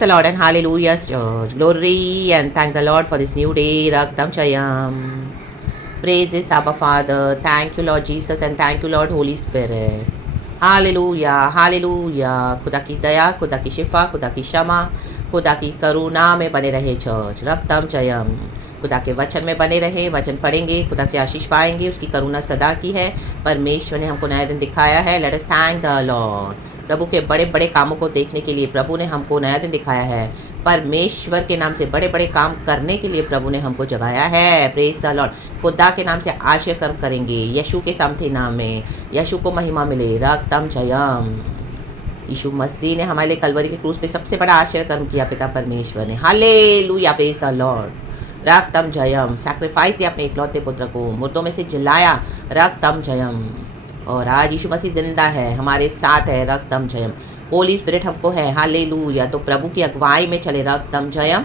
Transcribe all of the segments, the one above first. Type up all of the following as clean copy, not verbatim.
the Lord and hallelujah, church. Glory and thank the Lord for this new day. Raktam Chayam. Praises Abba Father. Thank you, Lord Jesus, and thank you, Lord Holy Spirit. Hallelujah hallelujah. खुदा की दया, खुदा की शिफा, खुदा की क्षमा, खुदा की करुणा में बने रहे चर्च। रक्तम चयम। खुदा के वचन में बने रहे, वचन पढ़ेंगे, खुदा से आशीष पाएंगे। उसकी करुणा सदा की है। परमेश्वर ने हमको नया दिन दिखाया है। Let us thank the lord. प्रभु के बड़े बड़े कामों को देखने के लिए प्रभु ने हमको नया दिन दिखाया है। परमेश्वर के नाम से बड़े बड़े काम करने के लिए प्रभु ने हमको जगाया है। Praise the Lord. खुदा के नाम से आश्चर्य कर्म करेंगे, यीशु के सामर्थ्य नाम में। यीशु को महिमा मिले। रक्तम जयम। यीशु मसीह ने हमारे लिए कलवरी के क्रूस पे सबसे बड़ा आश्चर्य कर्म किया पिता परमेश्वर ने। Hallelujah, praise the lord. रक्तम जयम। सैक्रिफाइस दिया अपने इकलौते पुत्र को, मुर्दों में से जिलाया। रक्तम जयम। और आज यीशु मसीह जिंदा है, हमारे साथ है। रक्तम जयम। होली स्पिरिट हमको है। हालेलुया। तो प्रभु की अगुवाई में चले। रक्तम जयम।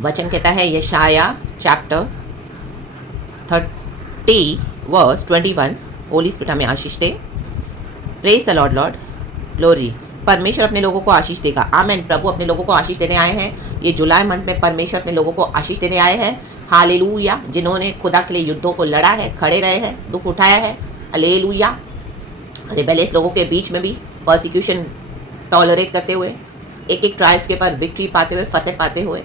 वचन कहता है यशाया चैप्टर 30 वर्स 21। होली स्पिरिट हमें आशीष दे। Praise the lord. Lord glory. परमेश्वर अपने लोगों को आशीष देगा। आमेन। प्रभु अपने लोगों को आशीष देने आए हैं। ये जुलाई मंथ में परमेश्वर अपने लोगों को आशीष देने आए हैं। हालेलुया। जिन्होंने खुदा के लिए युद्धों को लड़ा है, खड़े रहे हैं, दुख उठाया है। हालेलुया। रिबेलियस लोगों के बीच में भी परसिक्यूशन टॉलरेट करते हुए, एक एक ट्रायल्स के पर विक्ट्री पाते हुए, फतेह पाते हुए।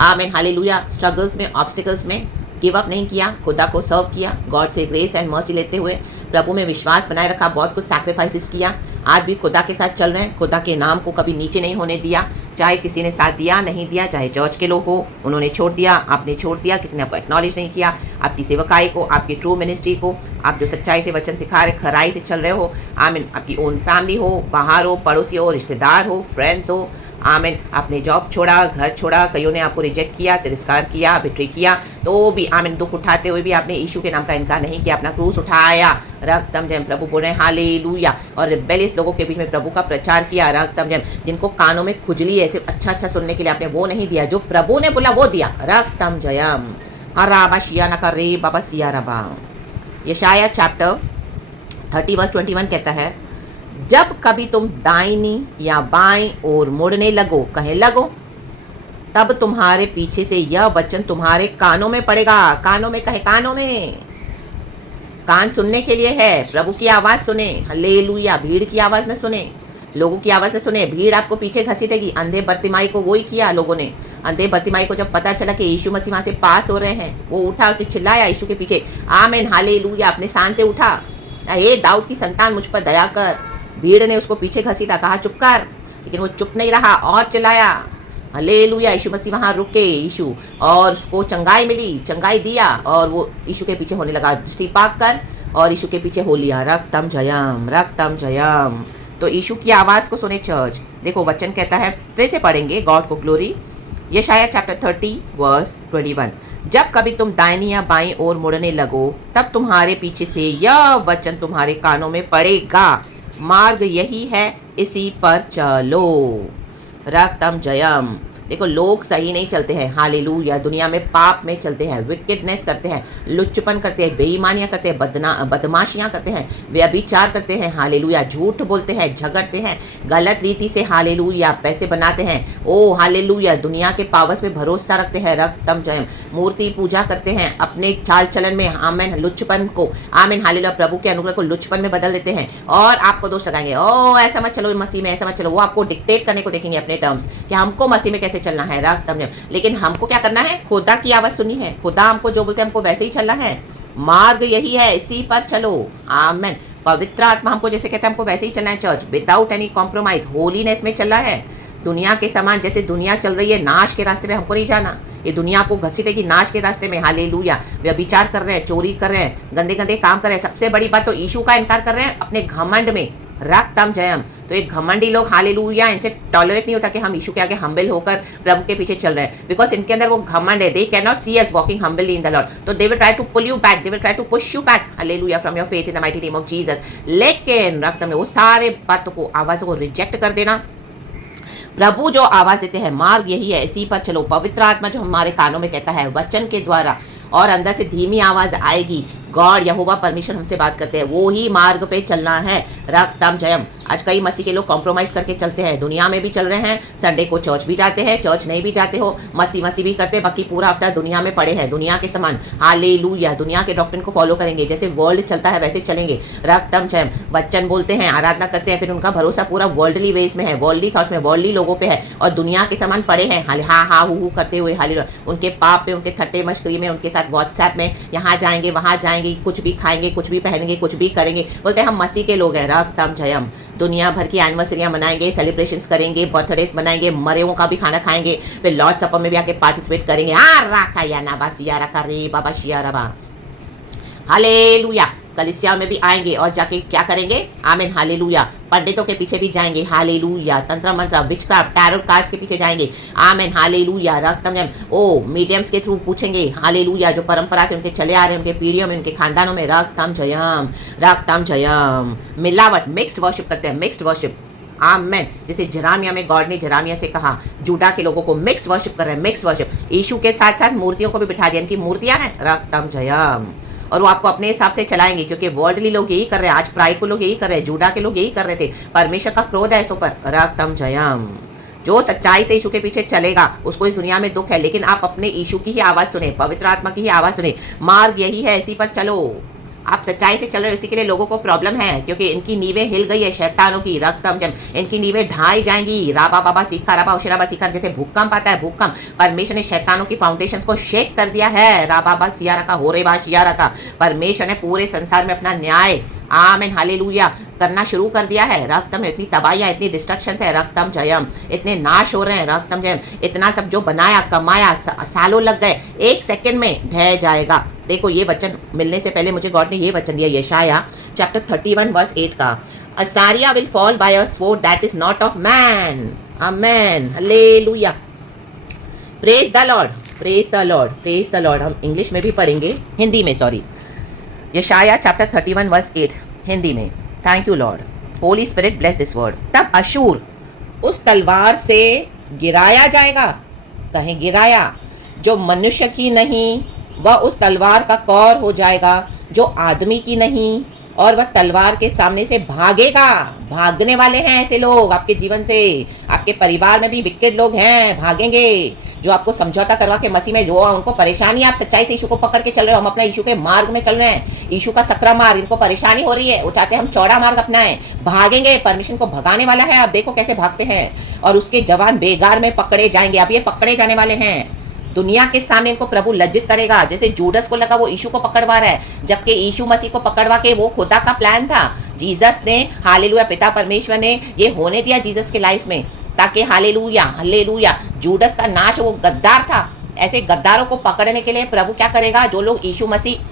आमेन। हालेलुया। स्ट्रगल्स में, ऑब्स्टिकल्स में गिव अप नहीं किया, खुदा को सर्व किया, गॉड से ग्रेस एंड मर्सी लेते हुए प्रभु में विश्वास बनाए रखा, बहुत कुछ सैक्रिफाइसेस किया। आज भी खुदा के साथ चल रहे हैं। खुदा के नाम को कभी नीचे नहीं होने दिया, चाहे किसी ने साथ दिया नहीं दिया, चाहे चर्च के लोग हो, उन्होंने छोड़ दिया, आपने छोड़ दिया, किसी ने आपको एक्नॉलेज नहीं किया, आपकी सेवकाई को, आपकी ट्रू मिनिस्ट्री को, आप जो सच्चाई से वचन सिखा रहे, खराई से चल रहे हो। आमीन। आपकी ओन फैमिली हो, बाहर हो, पड़ोसी हो, रिश्तेदार हो, फ्रेंड्स हो। आमीन। आपने जॉब छोड़ा, घर छोड़ा, कईयों ने आपको रिजेक्ट किया, तिरस्कार किया, बिट्रे किया, तो भी आमीन दुख उठाते हुए भी आपने यीशु के नाम का इनकार नहीं किया, अपना क्रूस उठाया। रक्तम जयम। प्रभु बोल रहे हैं हालेलुया। और रिबेलियस लोगों के बीच में प्रभु का प्रचार किया। रक्तम जयम। जिनको कानों में खुजली है, सिर्फ अच्छा अच्छा सुनने के लिए आपने वो नहीं दिया, जो प्रभु ने बोला वो दिया। रक्तम जयम। हराबा शिया न रे बाबा सिया रबा। यशाया चैप्टर 30 वर्स 21 कहता है, जब कभी तुम दाहिनी या बाईं ओर मुड़ने लगो, कहे लगो, तब तुम्हारे पीछे से यह वचन तुम्हारे कानों में पड़ेगा। कानों में, कहे कानों में। कान सुनने के लिए है, प्रभु की आवाज़ सुने। हालेलुया। भीड़ की आवाज़ न सुने, लोगों की आवाज़ न सुने। भीड़ आपको पीछे घसीटेगी। अंधे बर्तिमाई को वही किया लोगों ने। अंधे बर्तिमाई को जब पता चला कि यीशु मसीह वहाँ से पास हो रहे हैं, वो उठा, उसने चिल्लाया यीशु के पीछे। आमीन। हालेलुया। अपने स्थान से उठा, हे दाऊद की संतान मुझ पर दया कर। भीड़ ने उसको पीछे घसीटा, कहा चुप कर, लेकिन वो चुप नहीं रहा और चिल्लाया। हालेलुया। यीशु मसीह वहाँ रुके, यीशु, और उसको चंगाई मिली, चंगाई दिया, और वो यीशु के पीछे होने लगा। दृष्टि पाक कर और यीशु के पीछे हो लिया। रक्तम जयम। रक्तम जयम। तो यीशु की आवाज़ को सुने चर्च। देखो वचन कहता है, फिर से पढ़ेंगे, गॉड को ग्लोरी। यशाया चैप्टर 30 वर्स 21। जब कभी तुम दाहिनी या बाईं ओर मुड़ने लगो, तब तुम्हारे पीछे से यह वचन तुम्हारे कानों में पड़ेगा, मार्ग यही है, इसी पर चलो। रक्तम जयम। देखो लोग सही नहीं चलते हैं। हालेलुया। दुनिया में पाप में चलते हैं, विकेडनेस करते हैं, लुच्चपन करते हैं, बेईमानियां करते हैं, बदमाशियां करते हैं, व्यभिचार करते हैं। हालेलुया। झूठ बोलते हैं, झगड़ते हैं, गलत रीति से हालेलुया पैसे बनाते हैं। ओ हालेलुया। दुनिया के पावर्स पे भरोसा रखते हैं। रक्तम जयम। मूर्ति पूजा करते हैं, अपने चाल चलन में आमीन लुच्चपन को, आमीन हालेलुया, प्रभु के अनुग्रह को लुच्चपन में बदल देते हैं और आपको दोष लगाएंगे। ओ ऐसा मत चलो मसीह में, ऐसा मत चलो। वो आपको डिक्टेट करने को देखेंगे अपने टर्म्स कि हमको मसीह में कैसे चलना है। रक्तम जयम। लेकिन हमको क्या करना है? खुदा की आवाज सुननी है। खुदा हमको जो बोलते हैं हमको वैसे ही चलना है। मार्ग यही है, इसी पर चलो। आमीन। पवित्र आत्मा हमको जैसे कहते हैं हमको वैसे ही चलना है church, without any compromise, holiness में चलना है। दुनिया के समान जैसे दुनिया चल रही है, नाश के रास्ते में हमको नहीं जाना। ये दुनिया को घसीटेगी नाश के रास्ते में। हालेलुया। व्यभिचार कर रहे हैं, चोरी कर रहे हैं, गंदे गंदे काम कर रहे हैं। सबसे बड़ी बात तो यीशु का इनकार कर रहे हैं अपने घमंड में। रक्तम जयम। तो एक घमंडी लोग हालेलुया, इनसे टॉलरेट नहीं होता कि हम यीशु के आगे हम्बल होकर प्रभु के पीछे चल रहे हैं, बिकॉज इनके अंदर वो घमंड है। They can not see us walking humbly in the lord, तो they will try to pull you back, they will try to push you back hallelujah from your faith in the mighty name of Jesus. लेकिन रक्तम में वो सारे बातों को, आवाज़ों को रिजेक्ट कर देना। प्रभु जो आवाज़ देते हैं, मार्ग यही है, इसी पर चलो। पवित्र आत्मा जो हमारे कानों में कहता है वचन के द्वारा, और अंदर से धीमी आवाज़ आएगी, गॉड यहोवा परमेश्वर हमसे बात करते हैं, वो ही मार्ग पे चलना है। रक्तम जयम। आज कई मसीह के लोग कॉम्प्रोमाइज़ करके चलते हैं, दुनिया में भी चल रहे हैं, संडे को चर्च भी जाते हैं, चर्च नहीं भी जाते हो, मसीह भी करते हैं, बाकी पूरा हफ्ता दुनिया में पड़े हैं, दुनिया के समान। हालेलुया। दुनिया के डॉक्ट्रिन को फॉलो करेंगे, जैसे वर्ल्ड चलता है वैसे चलेंगे। रक्तम जयम। वचन बोलते हैं, आराधना करते हैं, फिर उनका भरोसा पूरा वर्ल्डली वेज में है, वर्ल्डली थॉट्स में, वर्ल्डली लोगों पे है और दुनिया के समान पड़े हैं, हा हा हु करते हुए। हालेलुया। उनके पाप पे, उनके थट्टे मश्करी में, उनके साथ व्हाट्सएप में यहाँ जाएंगे वहाँ जाएंगे, कुछ भी खाएंगे, कुछ भी पहनेंगे, कुछ भी करेंगे, बोलते हैं हम मसीह के लोग हैं। रक्तम जयम। दुनिया भर की एनिवर्सरियाँ मनाएंगे, सेलिब्रेशंस करेंगे, बर्थडेज मनाएंगे, मरे हुओं का भी खाना खाएंगे, फिर लॉर्ड सपर में भी आके पार्टिसिपेट करेंगे। राखा या नाबा सियारा का रे बाबा शियारबा। हालेलुया। कलीसिया में भी आएंगे और जाके क्या करेंगे? आमीन। हालेलुया। पंडितों के पीछे भी जाएंगे। हालेलुया। तंत्र मंत्र, विचक्राफ्ट, टैरोट कार्ड्स के पीछे जाएंगे। आमीन। हालेलुया। रक्तम जयम। ओ मीडियम्स के थ्रू पूछेंगे। हालेलुया। जो परंपरा से उनके चले आ रहे हैं, उनके पीढ़ियों में, उनके खानदानों में। रक्तम जयम। रक्तम जयम। मिलावट, मिक्स्ड वर्शिप करते हैं, मिक्स्ड वर्शिप। आमेन। जैसे जरामिया में गॉड ने जरामिया से कहा, जूडा के लोगों को मिक्स्ड वर्शिप कर रहे हैं, मिक्स्ड वर्शिप। यीशु के साथ साथ मूर्तियों को भी बिठा दिया, इनकी मूर्तियां हैं। रक्तम जयम। और वो आपको अपने हिसाब से चलाएंगे, क्योंकि वर्ल्डली लोग यही कर रहे हैं, आज प्राइडफुल लोग यही कर रहे हैं, जूडा के लोग यही कर रहे थे। परमेश्वर का क्रोध है इस ऊपर। रक्तम जयम। जो सच्चाई से यीशु के पीछे चलेगा उसको इस दुनिया में दुख है, लेकिन आप अपने यीशु की ही आवाज़ सुने, पवित्र आत्मा की ही आवाज़ सुने। मार्ग यही है, इसी पर चलो। आप सच्चाई से चल रहे हो, इसी के लिए लोगों को प्रॉब्लम है, क्योंकि इनकी नींवें हिल गई है शैतानों की। रक्तम जम। इनकी नींवें ढाई जाएंगी। राबा बाबा सीखा, राबा उशराबा सीखा, जैसे भूकंप आता है, भूकंप। परमेश्वर ने शैतानों की फाउंडेशंस को शेक कर दिया है। राबा बा सियारा का, हो रे बा सियारा का। परमेश्वर ने पूरे संसार में अपना न्याय, आमीन हालेलुया, करना शुरू कर दिया है। रक्तम। इतनी तबाहियाँ, इतनी डिस्ट्रक्शंस है। रक्तम जयम। इतने नाश हो रहे हैं। रक्तम जयम। इतना सब जो बनाया, कमाया, सालों लग गए, एक सेकंड में ढह जाएगा। देखो, ये वचन मिलने से पहले मुझे गॉड ने ये वचन दिया, यशाया चैप्टर 31 वर्स 8 का। Assyria will fall by a sword that is not of man. Amen. Hallelujah. Praise the lord, praise the lord, praise the lord. हम इंग्लिश में भी पढ़ेंगे, हिंदी में, सॉरी। यशाया चैप्टर 31 वर्स 8 हिंदी में। Thank you Lord. Holi spirit bless this word. तब अशूर उस तलवार से गिराया जाएगा। कहीं गिराया, जो मनुष्य की नहीं वह उस तलवार का कौर हो जाएगा, जो आदमी की नहीं, और वह तलवार के सामने से भागेगा। भागने वाले हैं ऐसे लोग आपके जीवन से, आपके परिवार में भी विकेट लोग हैं, भागेंगे। जो आपको समझौता करवा के मसीह में जो उनको परेशानी, आप सच्चाई से यीशु को पकड़ के चल रहे हो, हम अपना यीशु के मार्ग में चल रहे हैं, यीशु का सकरा मार्ग, इनको परेशानी हो रही है, वो चाहते हैं हम चौड़ा मार्ग अपनाएं, भागेंगे। परमिशन को भगाने वाला है। आप देखो कैसे भागते हैं, और उसके जवान बेगार में पकड़े जाएंगे। अब ये पकड़े जाने वाले हैं, दुनिया के सामने इनको प्रभु लज्जित करेगा। जैसे जूडस को लगा वो यीशु को पकड़वा रहा है, जबकि यीशु मसीह को पकड़वा के वो खुदा का प्लान था। जीसस ने, हालेलुया, पिता परमेश्वर ने ये होने दिया जीसस के लाइफ में, ताकि हालेलुया हालेलुया जूडस का नाश, वो गद्दार था। ऐसे गद्दारों को पकड़ने के लिए प्रभु क्या करेगा? जो लोग यीशु मसीह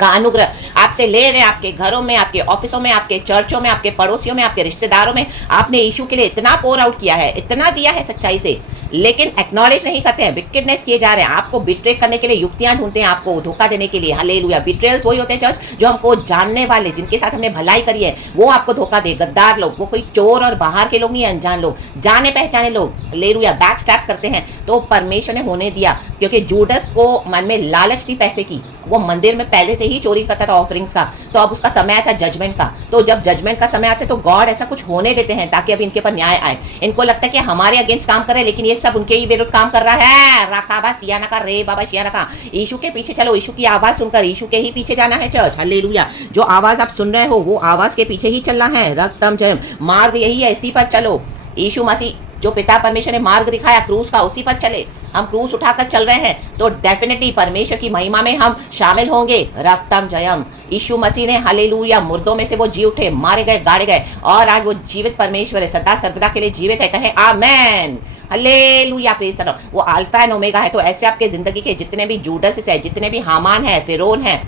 का अनुग्रह आपसे ले रहे हैं, आपके घरों में, आपके ऑफिसों में, आपके चर्चों में, आपके पड़ोसियों में, आपके रिश्तेदारों में, आपने यीशु के लिए इतना पोर आउट किया है, इतना दिया है सच्चाई से, लेकिन एक्नॉलेज नहीं करते हैं, विकेडनेस किए जा रहे हैं। आपको बिट्रे करने के लिए युक्तियां ढूंढते हैं, आपको धोखा देने के लिए। हालेलुया। बिट्रेयल्स वही होते हैं चर्च, जो हमको जानने वाले, जिनके साथ हमने भलाई करी है, वो आपको धोखा दे। गद्दार लोग, वो कोई चोर और बाहर के लोग नहीं, अनजान लोग, जाने पहचाने लोग, हालेलुया, बैक स्टैप करते हैं। तो परमेश्वर ने होने दिया, क्योंकि जूडस को मन में लालच थी पैसे की, वो मंदिर में पहले से ही चोरी करता था ऑफरिंग्स का। तो अब उसका समय था जजमेंट का। तो जब जजमेंट का समय आता है तो गॉड ऐसा कुछ होने देते हैं ताकि अब इनके पर न्याय आए। इनको लगता है कि हमारे अगेंस्ट काम कर रहे हैं, लेकिन ये सब उनके ही विरुद्ध काम कर रहा है। राकाबा सियाना का, रे बाबा सियाना का। यीशु के पीछे चलो, यीशु की आवाज सुनकर यीशु के ही पीछे जाना है चर्च। हालेलुया। जो आवाज आप सुन रहे हो वो आवाज के पीछे ही चलना है। रक्तम जयम। मार्ग यही है, इसी पर चलो। यीशु मसीह जो पिता परमेश्वर ने मार्ग दिखाया क्रूस का, उसी पर चले। हम क्रूस उठाकर चल रहे हैं तो डेफिनेटली परमेश्वर की महिमा में हम शामिल होंगे। रक्तम जयम। यीशु मसीह ने, हालेलुया, मुर्दों में से वो जी उठे, मारे गए, गाड़े गए, और आज वो जीवित परमेश्वर है, सदा सर्वदा के लिए जीवित है। कहें आमेन। हालेलुया। Praise the Lord. वो अल्फा एंड ओमेगा है। तो ऐसे आपके जिंदगी के जितने भी जूडस है, जितने भी हामान है, फिरौन है,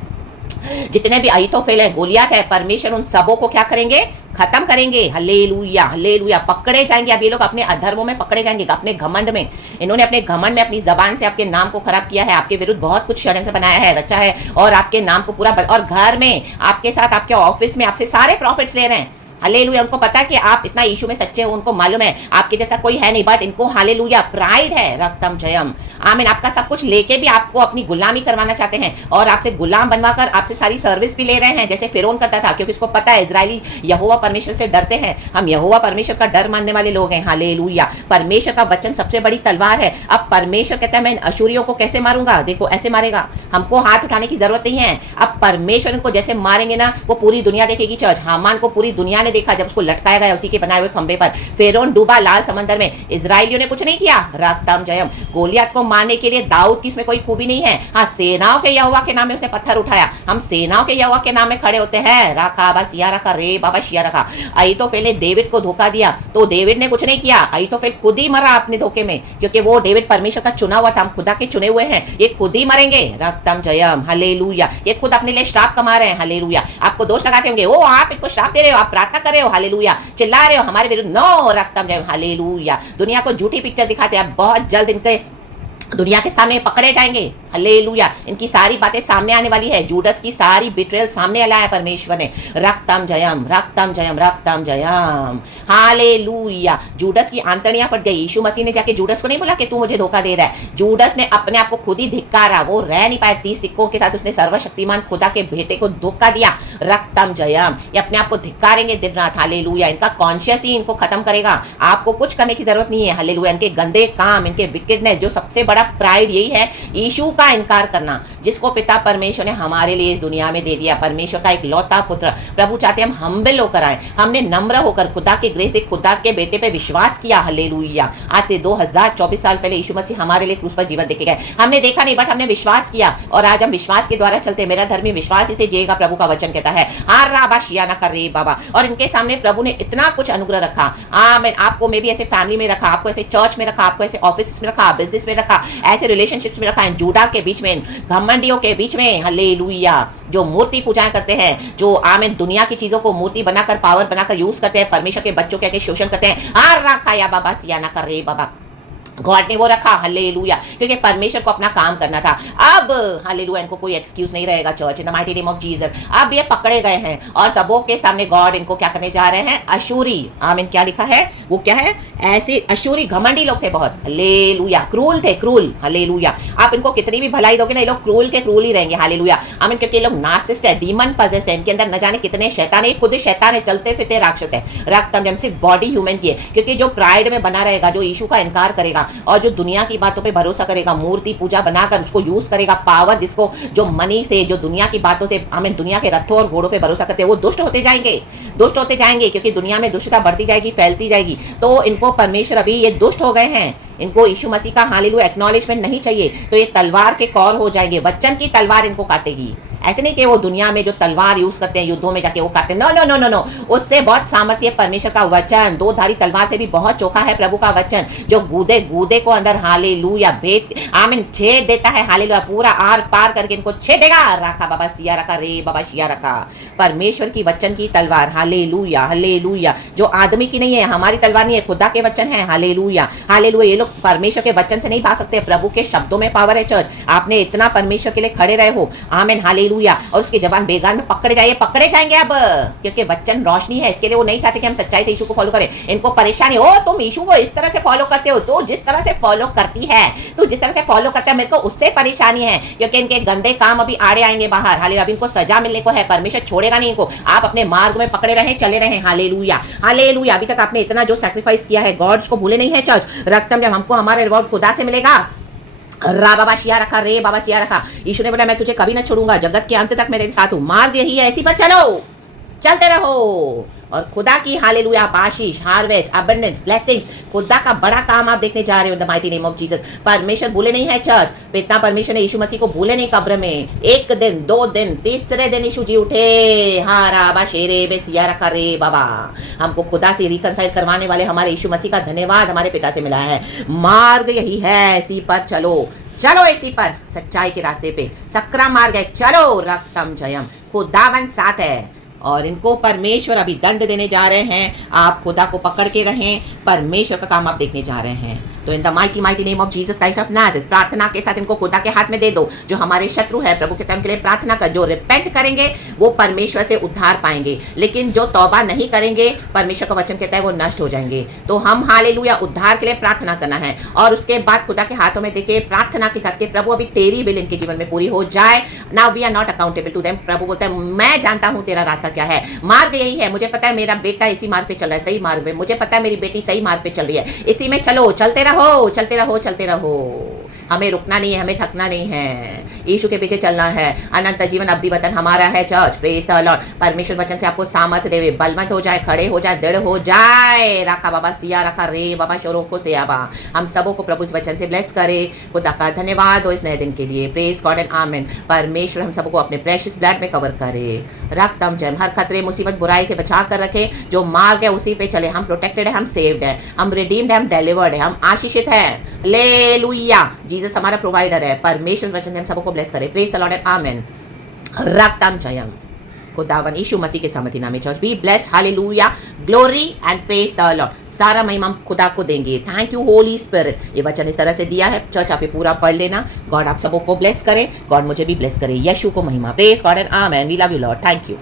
जितने भी अहीतोफेल है, गोलियत है, परमेश्वर उन सबों को क्या करेंगे? खत्म करेंगे। Hallelujah hallelujah. पकड़े जाएंगे। अब ये लोग अपने अधर्मों में पकड़े जाएंगे, अपने घमंड में। इन्होंने अपने घमंड में अपनी जबान से आपके नाम को खराब किया है, आपके विरुद्ध बहुत कुछ षड्यंत्र बनाया है, रचा है, और आपके नाम को पूरा और घर में, आपके साथ, आपके ऑफिस में आपसे सारे प्रॉफिट्स ले रहे हैं। हालेलुया। उनको पता है कि आप इतना यीशु में सच्चे हो, उनको मालूम है आपके जैसा कोई है नहीं, बट इनको हालेलुया प्राइड है। रक्तम जयम आमीन। आपका सब कुछ लेके भी आपको अपनी गुलामी करवाना चाहते हैं और आपसे गुलाम बनवाकर आपसे सारी सर्विस भी ले रहे हैं, जैसे फिरौन करता था, क्योंकि उसको पता है इजरायली यहोवा परमेश्वर से डरते हैं। हम यहोवा परमेश्वर का डर मानने वाले लोग हैं। हालेलुया। परमेश्वर का वचन सबसे बड़ी तलवार है। अब परमेश्वर कहता है मैं अशूरियों को कैसे मारूंगा, देखो ऐसे मारेगा, हमको हाथ उठाने की जरूरत नहीं है। अब परमेश्वर इनको जैसे मारेंगे ना, वो पूरी दुनिया देखेगी। चर्च हामान को पूरी दुनिया ने देखा जब उसको लटकाया गया उसी के बनाए हुए खंबे पर। फिरौन डूबा लाल समंदर में, इजराइलियों ने कुछ नहीं किया। रक्तम जयम। गोलियत को मारने के लिए दाऊद की इसमें कोई खूबी नहीं है। हाँ, सेनाओं के यहोवा के नाम में उसने पत्थर उठाया। हम सेनाओं के यहोवा के नाम में खड़े होते हैं। राखा बा सिया रखा रे बाबा शिया रखा। अहीतोफेल ने डेविड को धोखा दिया तो डेविड ने कुछ नहीं किया। अहीतोफेल खुद ही मरा अपने धोखे में, क्योंकि वो डेविड परमेश्वर का चुना हुआ था। हम खुदा के चुने हुए हैं, ये खुद ही मरेंगे। रक्तम जयम। हालेलुया। ये खुद अपने लिए श्राप कमा रहे हैं। हालेलुया। आपको दोष लगाते होंगे, ओ आप इनको श्राप दे रहे हो, आप प्रार्थना कर रहे हो, हालेलुया, चिल्ला रहे हो हमारे विरुद्ध। नो, रक्तम जयम। हालेलुया। दुनिया को झूठी पिक्चर दिखाते हैं। बहुत जल्द इनके दुनिया के सामने पकड़े जाएंगे। हालेलुया। इनकी सारी बातें सामने आने वाली है। जूडस की सारी बिट्रेयल सामने लाया है परमेश्वर ने। रक्तम जयम, रक्तम जयम, रक्तम जयम। हालेलुया। जूडस की आंतड़ियां फट गई। यीशु मसीह ने जाके जूडस को नहीं बोला कि तू मुझे धोखा दे रहा है। जूडस ने अपने आप को खुद ही धिक्कारा। वो रह नहीं पाया 30 सिक्कों के साथ। उसने सर्वशक्तिमान खुदा के बेटे को धोखा दिया। रक्तम जयम। ये अपने आप को धिक्कारेंगे दिन रात। हालेलुया। इनका कॉन्शियस ही इनको खत्म करेगा। आपको कुछ करने की जरूरत नहीं है। हालेलुया। इनके गंदे काम, इनके विकेडनेस, जो सबसे बड़ा प्राइड यही है, यीशु का इनकार करना, जिसको पिता परमेश्वर ने हमारे लिए इस दुनिया में दे दिया। परमेश्वर का एक लौता पुत्र। प्रभु चाहते हम हम्बल होकर आए। हमने नम्र होकर खुदा के ग्रेस से खुदा के बेटे पे विश्वास किया। हालेलुया। आज से 2024 साल पहले यीशु मसीह हमारे लिए क्रूस पर जीवन देके गए। हमने देखा नहीं, बट हमने विश्वास किया और आज हम विश्वास के द्वारा चलते। मेरा धर्मी विश्वास इसे जिएगा, प्रभु का वचन कहता है। हाँ राबा शिया ना कर रे बाबा। और इनके सामने प्रभु ने इतना कुछ अनुग्रह रखा। मैं आपको मे भी ऐसे फैमिली में रखा, आपको ऐसे चर्च में रखा, आपको ऐसे ऑफिस में रखा, बिजनेस में रखा, ऐसे रिलेशनशिप्स में रखा है, जूडा के बीच में, घमंडियों के बीच में। हालेलुया। जो मूर्ति पूजा करते हैं, जो आमीन दुनिया की चीजों को मूर्ति बनाकर, पावर बनाकर यूज करते हैं, परमेश्वर के बच्चों के शोषण करते हैं। आ रखा या बाबा सिया ना कर रे बाबा। गॉड ने वो रखा। हालेलुया। क्योंकि परमेश्वर को अपना काम करना था। अब हालेलुया इनको कोई एक्सक्यूज नहीं रहेगा। Church in the mighty name of Jesus. अब ये पकड़े गए हैं और सबों के सामने गॉड इनको क्या करने जा रहे हैं? अशूरी। आमीन। क्या लिखा है? वो क्या है? ऐसे अशूरी घमंडी लोग थे बहुत। हालेलुया। क्रूल थे, क्रूल। हालेलुया। आप इनको कितनी भी भलाई दोगे ना, ये लोग क्रूल के क्रूल ही रहेंगे। हालेलुया। आमीन। क्योंकि ये लोग नार्सिसिस्ट है, डीमन पजेस्ड है। इनके अंदर न जाने कितने शैतान है। खुद शैतान है, चलते फिरते राक्षस है। रक्तम जम सिर्फ बॉडी ह्यूमन की है। क्योंकि जो प्राइड में बना रहेगा, जो यीशु का इनकार करेगा और जो दुनिया की बातों पे भरोसा करेगा, मूर्ति पूजा बनाकर उसको यूज करेगा, पावर जिसको, जो मनी से, जो दुनिया की बातों से, हमें दुनिया के रथों और घोड़ों पे भरोसा करते हैं, वो दुष्ट होते जाएंगे। दुष्ट होते जाएंगे क्योंकि दुनिया में दुष्टता बढ़ती जाएगी, फैलती जाएगी। तो इनको परमेश्वर, अभी ये दुष्ट हो गए हैं, इनको यीशु मसीह का हालेलुया एक्नॉलेजमेंट नहीं चाहिए, तो ये तलवार के कौर हो जाएंगे। वचन की तलवार इनको काटेगी। ऐसे नहीं कि वो दुनिया में जो तलवार यूज करते हैं युद्धों में जाके वो काटते हैं। No no no no no. उससे बहुत सामर्थ्य परमेश्वर का वचन, दो धारी तलवार से भी बहुत चोखा है प्रभु का वचन, जो गूदे गूदे को अंदर हालेलुया भेद आमीन छेद देता है। हालेलुया। पूरा आर पार करके इनको छेदेगा। रखा बाबा सिया रखा रे बाबा शिया रखा। परमेश्वर की वचन की तलवार। हालेलुया। हालेलुया। जो आदमी की नहीं है, हमारी तलवार नहीं है, खुदा के वचन है। हालेलुया। हालेलुया। ये लोग परमेश्वर के वचन से नहीं भाग सकते। प्रभु के शब्दों में पावर है। चर्च आपने इतना परमेश्वर के लिए खड़े रहे हो। आमीन। हालेलुया। और उसके जवान बेगान में पकड़े जाएंगे अब, क्योंकि वचन रोशनी है। इसके लिए वो नहीं चाहते कि हम सच्चाई से यीशु को फॉलो करें। इनको परेशानी हो, तुम यीशु को इस तरह से फॉलो करते हो, तो जिस तरह से फॉलो करती है, तो जिस तरह से फॉलो करता है, मेरे को उससे परेशानी है, क्योंकि इनके गंदे काम अभी आड़े आएंगे बाहर। हालेलुया। अभी इनको सजा मिलने को है, परमेश्वर छोड़ेगा नहीं इनको। आप अपने मार्ग में पकड़े रहें, चले रहें। हालेलुया। हालेलुया। अभी तक आपने इतना जो सैक्रिफाइस किया है, गॉड उसको भूले नहीं है। चर्च रक्तम जब हमको हमारा रिवॉर्ड खुदा से मिलेगा। रा बाबा शिया रखा रे बाबा शिया रखा। यीशु ने बोला मैं तुझे कभी ना छोड़ूंगा, जगत के अंत तक मैं तेरे साथ हूं। मार्ग यही है, इसी पर चलो, चलते रहो। और खुदा की हालेलुया आशीष, हार्वेस्ट, अबंडेंस, ब्लेसिंग्स, खुदा का बड़ा काम आप देखने जा रहे हो इन the mighty name of Jesus. परमेश्वर भूले नहीं है। चर्च पिता परमेश्वर ने यीशु मसीह को भूले नहीं। कब्र में 1 दिन 2 दिन 3रे दिन यीशु जी उठे। हारा बा शेरे बे सिया रखा रे बाबा। हमको खुदा से रिकंसाइल करवाने वाले हमारे यीशु मसीह का धन्यवाद हमारे पिता से मिला है। मार्ग यही है, इसी पर चलो, चलो इसी पर, सच्चाई के रास्ते पे सकरा मार्ग है, चलो। रक्तम जयम। खुदावन साथ है और इनको परमेश्वर अभी दंड देने जा रहे हैं। आप खुदा को पकड़ के रहें, परमेश्वर का काम आप देखने जा रहे हैं। तो इन the mighty name of Jesus Christ of Nazareth प्रार्थना के साथ इनको खुदा के हाथ में दे दो। जो हमारे शत्रु है प्रभु के नाम के लिए प्रार्थना कर, जो रिपेंट करेंगे वो परमेश्वर से उद्धार पाएंगे, लेकिन जो तौबा नहीं करेंगे परमेश्वर का वचन कहता है वो नष्ट हो जाएंगे। तो हम हालेलुया उद्धार के लिए प्रार्थना करना है और उसके बाद खुदा के हाथों में देके प्रार्थना के साथ के प्रभु अभी तेरी विल इनके जीवन में पूरी हो जाए। Now we are not accountable to them. प्रभु बोलता है मैं जानता हूँ तेरा रास्ता क्या है, मार्ग यही है, मुझे पता है मेरा बेटा इसी मार्ग पे चल रहा है, सही मार्ग पे, मुझे पता है मेरी बेटी सही मार्ग पे चल रही है, इसी में चलो, चलते रहो चलते रहो चलते रहो। हमें रुकना नहीं है, हमें थकना नहीं है, यीशु के पीछे चलना है। अनंत जीवन अवधि वतन हमारा है चर्च। Praise the Lord. परमेश्वर वचन से आपको सामर्थ देवे, बलवंत हो जाए, खड़े हो जाए, दृढ़ हो जाए। रखा बाबा सिया रखा रे बाबा शोरों को सियाबा। हम सबों को प्रभु इस वचन से ब्लेस करे। खुदा का धन्यवाद हो इस नए दिन के लिए। प्रेज गॉड एंड आमेन। परमेश्वर हम सबको अपने प्रेशियस ब्लड में कवर करे, रक्तम जम हर खतरे मुसीबत बुराई से बचा कर रखे। जो मार्ग है उसी पे चले। हम प्रोटेक्टेड है, हम सेव्ड है, हम रिडीम्ड है, हम डिलीवर्ड है, हम आशीषित है। हालेलुया। जीसस हमारा प्रोवाइडर है। परमेश्वर वचन से हम सबको ब्लेस करे। प्रेज द लॉर्ड एंड आमेन। रक्तम जयम खुदावन यीशु मसीह के सामर्थी नाम में church be blessed. Hallelujah. Glory and praise the Lord. सारा महिमा हम खुदा को देंगे। Thank you Holi spirit. ये वचन इस तरह से दिया है चर्च, आप ये पूरा पढ़ लेना। गॉड आप सबको ब्लेस करे, गॉड मुझे भी ब्लेस करे। यीशु को महिमा। Praise God and amen. We love you Lord. Thank you.